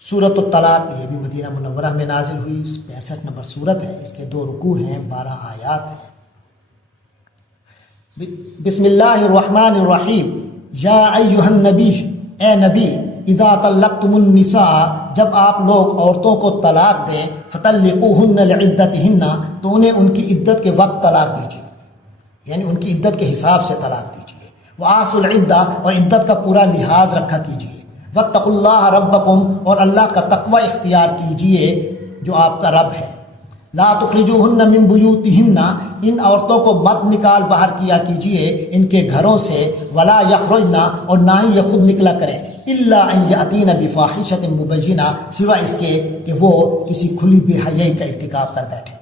سورۃ الطلاق یہ بھی مدینہ منورہ میں نازل ہوئی، 65 نمبر سورت ہے، اس کے 2 رکوع ہیں، 12 آیات ہیں۔ بسم اللہ الرحمن الرحیم۔ یا ایھا النبی، اے نبی، اذا طلقتم النساء، جب آپ لوگ عورتوں کو طلاق دیں، فطلقوہن لعدتہن، تو انہیں ان کی عدت کے وقت طلاق دیجیے، یعنی ان کی عدت کے حساب سے طلاق دیجیے۔ وآسوا العدہ، اور عدت کا پورا لحاظ رکھا کیجیے۔ واتقوا اللہ ربکم، اور اللہ کا تقوی اختیار کیجیے جو آپ کا رب ہے۔ لا تخرجوہن من بیوتہن، ان عورتوں کو مت نکال باہر کیا کیجیے ان کے گھروں سے، ولا یخرجن، اور نہ ہی یہ خود نکلا کریں، الا ان یاتین بفاحشۃ مبینہ، سوائے اس کے کہ وہ کسی کھلی بے حیائی کا ارتکاب کر بیٹھے۔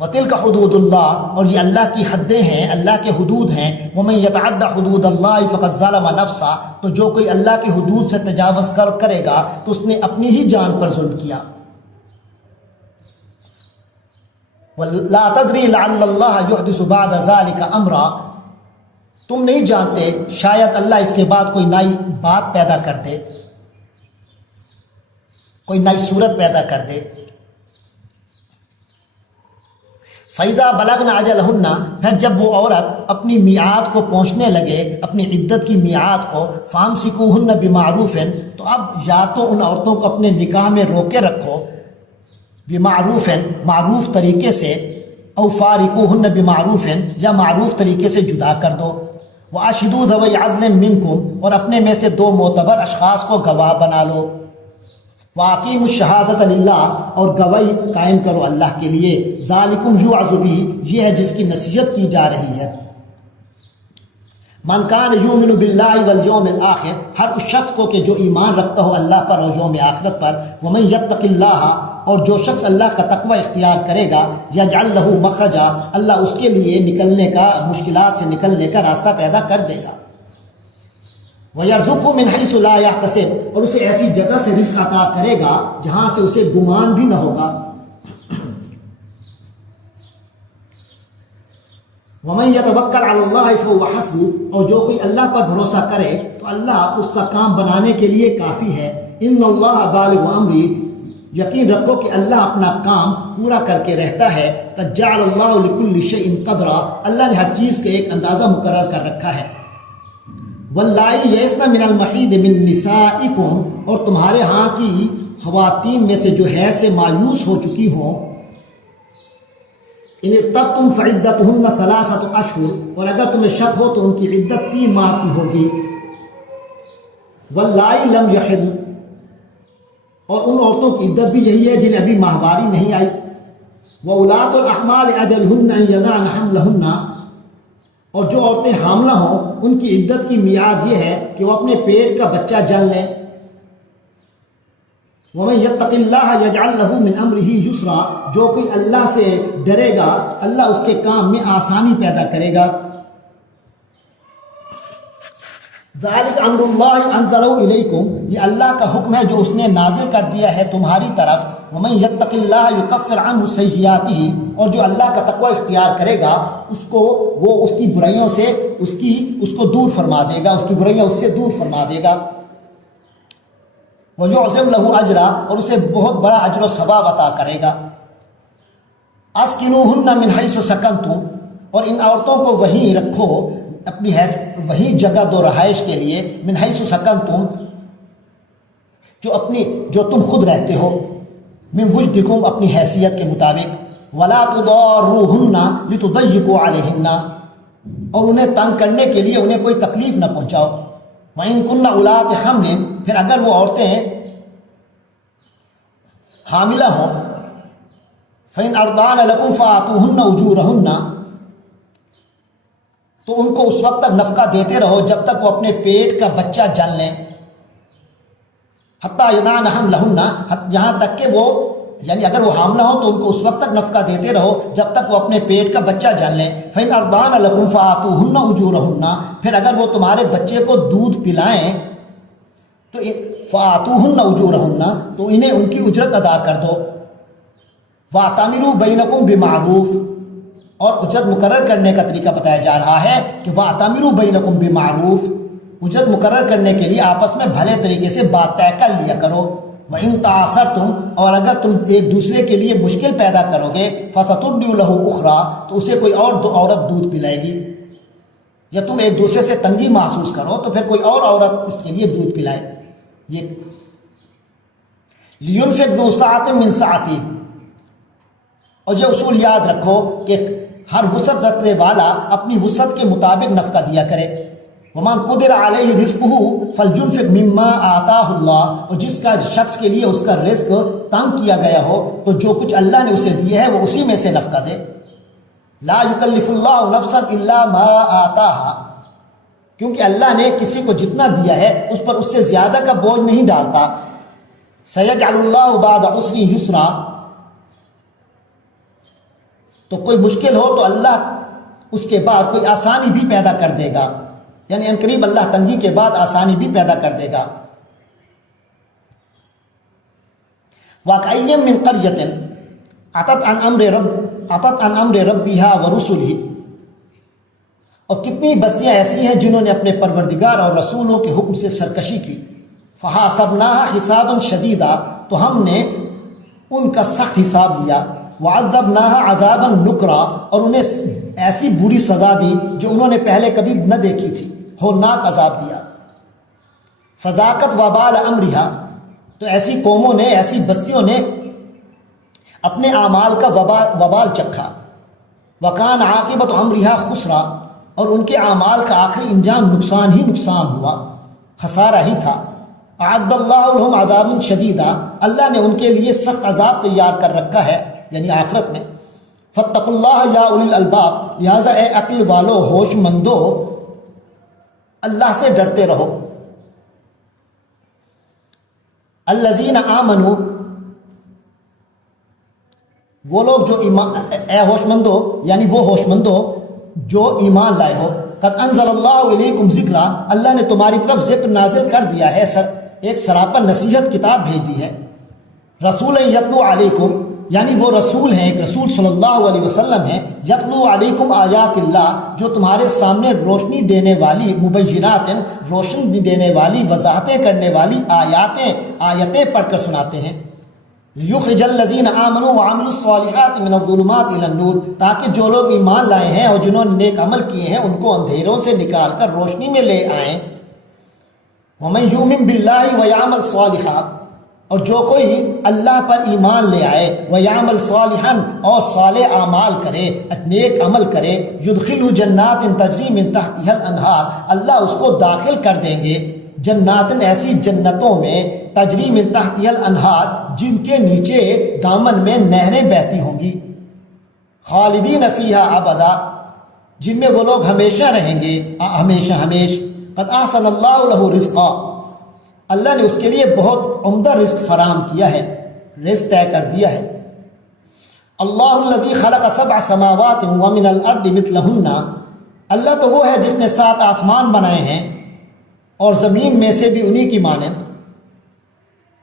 وَتِلْكَ حُدُودُ اللَّهِ، اور یہ اللہ کی حدیں ہیں، اللہ کے حدود ہیں۔ وَمَن يَتَعَدَّ حُدُودَ اللَّهِ فَقَدْ ظَلَمَ نَفْسَهُ، تو جو کوئی اللہ کی حدود سے تجاوز کرے گا تو اس نے اپنی ہی جان پر ظلم کیا۔ وَلَا تَدْرِي لَعَلَّ اللَّهَ يُحْدِثُ بَعْدَ ذَلِكَ أَمْرًا، تم نہیں جانتے، شاید اللہ اس کے بعد کوئی نئی بات پیدا کر دے، کوئی نئی صورت پیدا کر دے۔ فَإِذَا بَلَغْنَ أَجَلَهُنَّ، پھر جب وہ عورت اپنی میعاد کو پہنچنے لگے، اپنی عدت کی میعاد کو، فَأَمْسِكُوهُنَّ بِمَعْرُوفٍ، تو اب یا تو ان عورتوں کو اپنے نکاح میں روکے رکھو، بِمَعْرُوفٍ، معروف طریقے سے، او فارقوهن بِمَعْرُوفٍ، یا معروف طریقے سے جدا کر دو۔ وَأَشْهِدُوا ذَوَيْ عَدْلٍ مِّنكُمْ، اور اپنے میں سے 2 معتبر اشخاص کو گواہ بنا لو۔ وَأَقِیمُوا الشَّهَادَةَ لِلَّهِ، اور گواہی قائم کرو اللہ کے لیے۔ ذَلِكُمْ یُوعظ بِهِ، یہ ہے جس کی نصیحت کی جا رہی ہے۔ مَنْ كَانَ يُؤْمِنُ بِاللَّهِ وَالْيَوْمِ الْآخِرِ، ہر اس شخص کو کہ جو ایمان رکھتا ہو اللہ پر اور یوم آخرت پر۔ وَمَنْ يَتَّقِ اللَّهَ، اور جو شخص اللہ کا تقوی اختیار کرے گا، يَجْعَلْ لَهُ مَخْرَجًا، اللہ اس کے لیے نکلنے کا، مشکلات سے نکلنے کا راستہ پیدا کر دے گا۔ وَيَرْزُقْهُ مِنْ حَيْثُ لَا يَحْتَسِبُ، اور اسے ایسی جگہ سے رزق عطا کرے گا جہاں سے اسے گمان بھی نہ ہوگا۔ وَمَنْ يَتَوَكَّلْ عَلَى اللَّهِ فَهُوَ حَسْبُهُ، اور جو کوئی اللہ پر بھروسہ کرے تو اللہ اس کا کام بنانے کے لیے کافی ہے۔ إِنَّ اللَّهَ بَالِغُ أَمْرِهِ، یقین رکھو کہ اللہ اپنا کام پورا کر کے رہتا ہے۔ قَدْ جَعَلَ اللَّهُ لِكُلِّ شَيْءٍ قَدْرًا، اللہ نے ہر چیز کے ایک اندازہ مقرر کر رکھا ہے۔ وَاللَّائِي يَئِسْنَ مِنَ الْمَحِيضِ مِن نِّسَائِكُمْ، اور تمہارے ہاں کی خواتین میں سے جو حیض سے مایوس ہو چکی ہوں، إِنِ ارْتَبْتُمْ فَعِدَّتُهُنَّ 3 أشهر، اور اگر تمہیں شک ہو تو ان کی عدت 3 ماہ کی ہوگی۔ وَاللَّائِي لَمْ يَحِضْنَ، اور ان عورتوں کی عدت بھی یہی ہے جنہیں ابھی ماہواری نہیں آئی۔ وَأُولَاتُ الْأَحْمَالِ أَجَلُهُنَّ أَن يَضَعْنَ حَمْلَهُنَّ، اور جو عورتیں حاملہ ہوں ان کی عدت کی میعاد یہ ہے کہ وہ اپنے پیٹ کا بچہ جن لیں۔ وَمَن يَتَّقِ اللَّهَ يَجْعَلْ لَهُ مِنْ أَمْرِهِ يُسْرًا، جو کوئی اللہ سے ڈرے گا اللہ اس کے کام میں آسانی پیدا کرے گا۔ ذَلِكَ أَمْرُ اللَّهِ أَنزَلَهُ إِلَيْكُمْ، یہ اللہ کا حکم ہے جو اس نے نازل کر دیا ہے تمہاری طرف۔ وَمَن يَتَّقِ اللَّهَ يُكَفِّرْ عَنْهُ سَيِّئَاتِهِ، اور جو اللہ کا تقوی اختیار کرے گا اس کو وہ اس کی برائیوں سے اس کو دور فرما دے گا، اس کی برائیاں اس سے دور فرما دے گا۔ وَيُعْظِمْ لَهُ أَجْرًا، اور اسے بہت بڑا اجر و ثواب عطا کرے گا۔ أَسْكِنُوهُنَّ مِنْ حَيْثُ سَكَنْتُمْ، اور ان عورتوں کو وہیں رکھو، اپنی وہی جگہ دو رہائش کے لیے۔ من حیث سکنتم، جو تم خود رہتے ہو۔ من وجدکم، اپنی حیثیت کے مطابق۔ ولا تضاروہن لتضیقوا علیہن، اور انہیں تنگ کرنے کے لیے انہیں کوئی تکلیف نہ پہنچاؤ۔ وإن كن أولات حمل، پھر اگر وہ عورتیں حاملہ ہوں، فإن أرضعن لكم فآتوهن أجورهن، تو ان کو اس وقت تک نفقہ دیتے رہو جب تک وہ اپنے پیٹ کا بچہ جن لیں۔ حتیٰ یضعن حملہن، یہاں تک کہ وہ، یعنی اگر وہ حاملہ ہوں تو ان کو اس وقت تک نفقہ دیتے رہو جب تک وہ اپنے پیٹ کا بچہ جن لیں۔ فإن أرضعن لكم فآتوهن أجورهن، پھر اگر وہ تمہارے بچے کو دودھ پلائیں تو فآتوهن أجورهن، تو انہیں ان کی اجرت ادا کر دو۔ وَاعْتَمِرُوا بَيْنَكُمْ بِمَعْرُوفٍ، اور اجرت مقرر کرنے کا طریقہ بتایا جا رہا ہے کہ وَاعْتَمِرُوا بَيْنَكُمْ بِمَعْرُوفٍ، اجرت مقرر کرنے کے لیے آپس میں بھلے طریقے سے بات طے کر لیا کرو۔ وَإِن تَعَاثَرْتُمْ، اور اگر تم ایک دوسرے کے لیے مشکل پیدا کرو گے، فَسَتُرْضِعُ لَهُ أُخْرَىٰ، تو اسے کوئی اور عورت دودھ پلائے گی، یا تم ایک دوسرے سے تنگی محسوس کرو تو پھر کوئی اور عورت اس کے لیے دودھ پلائے۔ یہ لِيُنْفِقْ ذُو سَعَةٍ مِّن سَعَتِهِ، اور یہ اصول یاد رکھو کہ ہر وسعت رکھنے والا اپنی وسعت کے مطابق نفقہ دیا کرے۔ وَمَنْ قُدِرَ عَلَيْهِ رِزْقُهُ فَلْيُنْفِقْ مِمَّا آتَاهُ اللَّهُ، اور جس کا شخص کے لیے اس کا رزق تنگ کیا گیا ہو تو جو کچھ اللہ نے اسے دیا ہے وہ اسی میں سے نفقہ دے۔ لا يكلف اللہ نفسا الا ما آتاها، کیونکہ اللہ نے کسی کو جتنا دیا ہے اس پر اس سے زیادہ کا بوجھ نہیں ڈالتا۔ سيجعل اللہ بعد عسر یسرا، تو کوئی مشکل ہو تو اللہ اس کے بعد کوئی آسانی بھی پیدا کر دے گا، یعنی ان قریب اللہ تنگی کے بعد آسانی بھی پیدا کر دے گا۔ وَكَأَيٍّ مِّن قَرْيَةٍ عَتَتْ عَنْ أَمْرِ رَبِّهَا وَرُسُلِهِ، اور کتنی بستیاں ایسی ہیں جنہوں نے اپنے پروردگار اور رسولوں کے حکم سے سرکشی کی۔ فَحَاسَبْنَاهَا حِسَابًا شَدِيدًا، تو ہم نے ان کا سخت حساب لیا۔ وَعَذَّبْنَاهَا عَذَابًا نُكْرًا، اور انہیں ایسی بری سزا دی جو انہوں نے پہلے کبھی نہ دیکھی تھی، ہولناک عذاب دیا۔ فَذَاقَتْ وَبَالَ أَمْرِهَا، تو ایسی قوموں نے، ایسی بستیوں نے اپنے اعمال کا وبال چکھا۔ وَكَانَ عَاقِبَةُ أَمْرِهَا خُسْرًا، اور ان کے اعمال کا آخری انجام نقصان ہی نقصان ہوا، خسارہ ہی تھا۔ أَعَدَّ اللَّهُ لَهُمْ عَذَابًا شَدِيدًا، اللہ نے ان کے لیے سخت عذاب تیار کر رکھا ہے، یعنی آخرت میں۔ فَاتَّقُوا اللَّهَ يَا أُولِي الْأَلْبَابِ، لہٰذا اے عقل والو، ہوش مندو، اللہ سے ڈرتے رہو۔ الذین آمنوا، وہ لوگ جو ایمان، اے ہوش مندو یعنی وہ ہوش مندو جو ایمان لائے ہو۔ قد انزل اللہ علیکم ذکرا، اللہ نے تمہاری طرف ذکر نازل کر دیا ہے، ایک سراپا نصیحت کتاب بھیج دی ہے۔ رسول یتلو علیکم، یعنی وہ رسول ہیں، ایک رسول صلی اللہ علیہ وسلم ہیں، یتلو علیکم آیات اللہ، جو تمہارے سامنے روشنی دینے والی، مبینات، روشن دینے والی، وضاحتیں کرنے والی آیتیں پڑھ کر سناتے ہیں۔ لیخرج الذین آمنوا وعملوا الصالحات من الظلمات الی النور، تاکہ جو لوگ ایمان لائے ہیں اور جنہوں نے نیک عمل کیے ہیں ان کو اندھیروں سے نکال کر روشنی میں لے آئیں۔ ومن یؤمن باللہ ویعمل صالحا، اور جو کوئی اللہ پر ایمان لے آئے، ویعمل صالحا، اور صالح اعمال کرے، نیک عمل کرے، یدخلہ جنات تجری من تحتها الانہار، اللہ اس کو داخل کر دیں گے جنات، ایسی جنتوں میں، تجری من تحتها الانہار، جن کے نیچے دامن میں نہریں بہتی ہوں گی، خالدین فیہا ابدا، جن میں وہ لوگ ہمیشہ رہیں گے، ہمیشہ ہمیش۔ قد احسن اللہ لہ رزقا، اللہ نے اس کے لیے بہت عمدہ رزق فراہم کیا ہے، رزق طے کر دیا ہے۔ اللہ الذی خلق سبع سماوات ومن الارض مثلہن، اللہ تو وہ ہے جس نے 7 آسمان بنائے ہیں اور زمین میں سے بھی انہی کی مانند،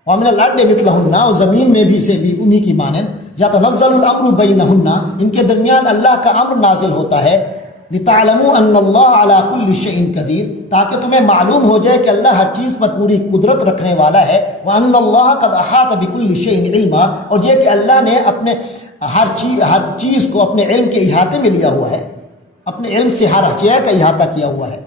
ومن الارض مثلہن، اور زمین میں بھی سے بھی انہی کی مانند، یتنزل الامر بینہن، ان کے درمیان اللہ کا امر نازل ہوتا ہے، لتعلموا ان اللہ علی کل شیء قدیر، تاکہ تمہیں معلوم ہو جائے کہ اللہ ہر چیز پر پوری قدرت رکھنے والا ہے، وان اللہ قد احاط بکل شیء علما، اور یہ کہ اللہ نے اپنے ہر چیز کو اپنے علم کے احاطے میں لیا ہوا ہے، اپنے علم سے ہر شیء کا احاطہ کیا ہوا ہے۔